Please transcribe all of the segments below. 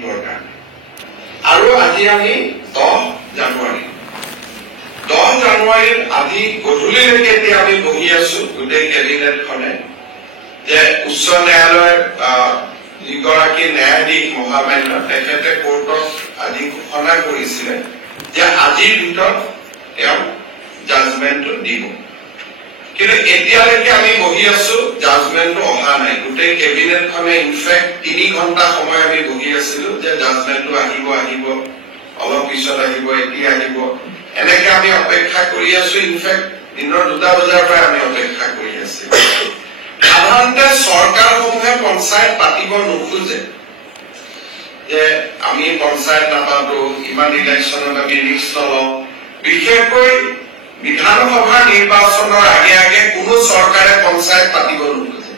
পাতিবৰ কাৰণে আৰু আজি আমি 10 জানুৱাৰী 10 জানুৱাৰীৰ আজি গধূলিলৈকে এতিয়া আমি বহি আছো গোটেই কেবিনেটখনে যে উচ্চ ন্যায়ালয়ৰ যিগৰাকী ন্যায়াধীশ মহামান্য তেখেতে কোৰ্টত আজি ঘোষণা কৰিছিলে যে আজিৰ ভিতৰত তেওঁ জাজমেণ্টটো দিব কিন্তু এতিয়ালৈকে আমি বহি আছো জাজমেণ্টটো অহা নাই গোটেই কেবিনেটখনে ইনফেক্ট 3 ঘণ্টা সময় আমি বহি আছিলো যে জাজমেণ্টটো আহিব অলপ পিছত আহিব এতিয়া আহিব এনেকে আমি অপেক্ষা কৰি আছো ইনফেক্ট দিনৰ 2টা বজাৰ পৰা আমি অপেক্ষা কৰি আছো সাধাৰণতে চৰকাৰসমূহে পঞ্চায়ত পাতিব নোখোজে যে আমি পঞ্চায়ত নাপাতো ইমান ইলেকশ্যনত আমি ৰিস্ক নলওঁ বিশেষকৈ বিধানসভা নিৰ্বাচনৰ আগে আগে কোনো চৰকাৰে পঞ্চায়ত পাতিব নোখোজে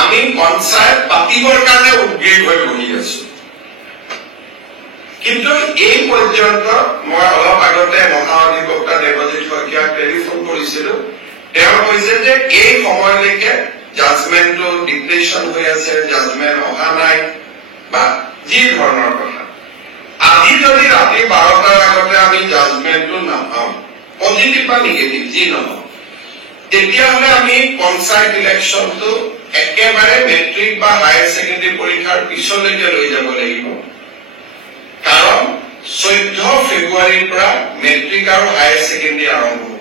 আমি পঞ্চায়ত পাতিবৰ কাৰণে উদ্গ্ৰীৱ হৈ বহি আছো কিন্তু এই পৰ্যন্ত মই অলপ আগতে মহাঅধিবক্তা দেৱজিৎ শইকীয়াক টেলিফোন কৰিছিলো তেওঁ কৈছে যে এই সময়লৈকে জাজমেণ্টটো ডিক্লেৰেশ্যন হৈ আছে জাজমেণ্ট অহা নাই বা যি ধৰণৰ কথা আজি যদি ৰাতি 12টাৰ আগতে আমি জাজমেণ্টটো নাপাওঁ পজিটিভ বা নিগেটিভ যি নহওক তেতিয়াহ'লে আমি পঞ্চায়ত ইলেকশ্যনটো একেবাৰে মেট্ৰিক বা হায়াৰ ছেকেণ্ডেৰী পৰীক্ষাৰ পিছলৈকে লৈ যাব লাগিব কাৰণ 14 ফেব্ৰুৱাৰীৰ পৰা মেট্ৰিক আৰু হায়াৰ ছেকেণ্ডেৰী আৰম্ভ হ'ব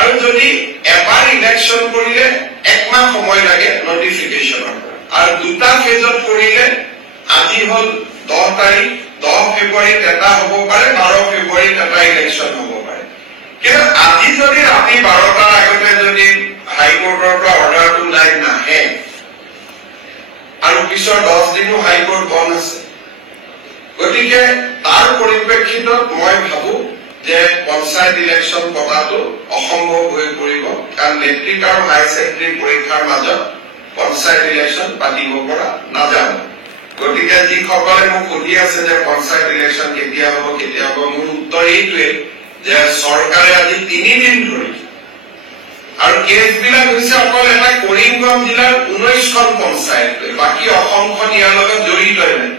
আৰু যদি এবাৰ ইলেকশ্যন কৰিলে 1 মাহ সময় লাগে নটিফিকেশ্যনৰ আৰু 2টা ফেজত কৰিলে আজি হল 10 তাৰিখ 10 ফেব্ৰুৱাৰীত এটা হ'ব পাৰে 12 ফেব্ৰুৱাৰীত এটা ইলেকশ্যন হ'ব পাৰে কিন্তু আজি যদি ৰাতি 12টাৰ আগতে যদি হাইকোৰ্টৰ পৰা অৰ্ডাৰটো নাহে আৰু পিছৰ 10 দিনো হাইকোৰ্ট বন্ধ আছে গতিকে তাৰ পৰিপ্ৰেক্ষিতত মই ভাবো যে পঞ্চায়ত ইলেকশ্যন পতাটো অসম্ভৱ হৈ পৰিব কাৰণ মেট্ৰিক আৰু হায়াৰ ছেকেণ্ডেৰী পৰীক্ষাৰ মাজত পঞ্চায়ত ইলেকশ্যন পাতিব পৰা নাযাব গতিকে যিসকলে মোক সুধি আছে যে পঞ্চায়ত ইলেকশ্যন কেতিয়া হ'ব মোৰ উত্তৰ এইটোৱে যে চৰকাৰে আজি 3 দিন ধৰি আৰু কেছবিলাক হৈছে অকল এটা কৰিমগঞ্জ জিলাৰ 19খন পঞ্চায়ত বাকী অসমখন ইয়াৰ লগত জড়িতই নাই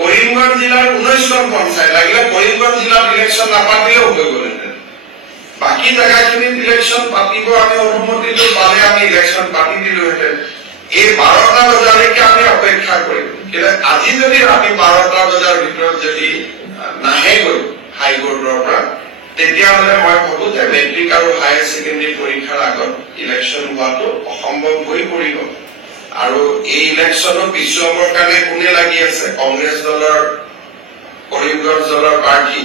কৰিমগঞ্জ জিলাৰ 19খন পঞ্চায়ত লাগিলে কৰিমগঞ্জ জিলাত ইলেকশ্যন নাপাতিলেও হৈ গ'লহেঁতেন বাকী জেগাখিনিত ইলেকশ্যন পাতিব আমি অনুমতিটো পালে আমি ইলেকশ্যন পাতি দিলোহেঁতেন এই 12টা বজালৈকে আমি অপেক্ষা কৰিম কিন্তু আজি যদি ৰাতি 12টা বজাৰ ভিতৰত যদি নাহেগৈ হাইকোৰ্টৰ পৰা তেতিয়াহ'লে মই ভাবো যে মেট্ৰিক আৰু হায়াৰ ছেকেণ্ডেৰী পৰীক্ষাৰ আগত ইলেকশ্যন হোৱাটো অসম্ভৱ হৈ পৰিব আৰু এই ইলেকশ্যনো পিছুৱাবৰ কাৰণে কোনে লাগি আছে কংগ্ৰেছ দলৰ কৰিমগঞ্জ দলৰ প্ৰাৰ্থী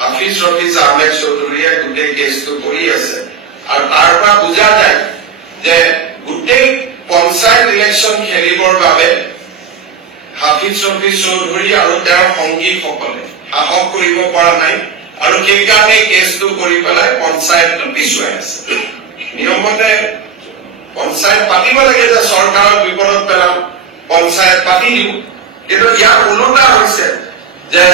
হাফিজ ৰফিজ আহমেদ চৌধুৰীয়ে গোটেই কেছটো কৰি আছে আৰু তাৰ পৰা বুজা যায় যে গোটেই পঞ্চায়ত ইলেকশ্যন খেলিবৰ বাবে হাফিজ ৰফিজ চৌধুৰী আৰু তেওঁৰ সংগীসকলে সাহস কৰিব পৰা নাই আৰু সেইকাৰণে কেছটো কৰি পেলাই পঞ্চায়তটো পিছুৱাই আছে নিয়মতে পঞ্চায়ত পাতিব লাগে যে চৰকাৰক বিপদত পেলাম পঞ্চায়ত পাতি দিওঁ কিন্তু ইয়াৰ ওলোটা হৈছে যে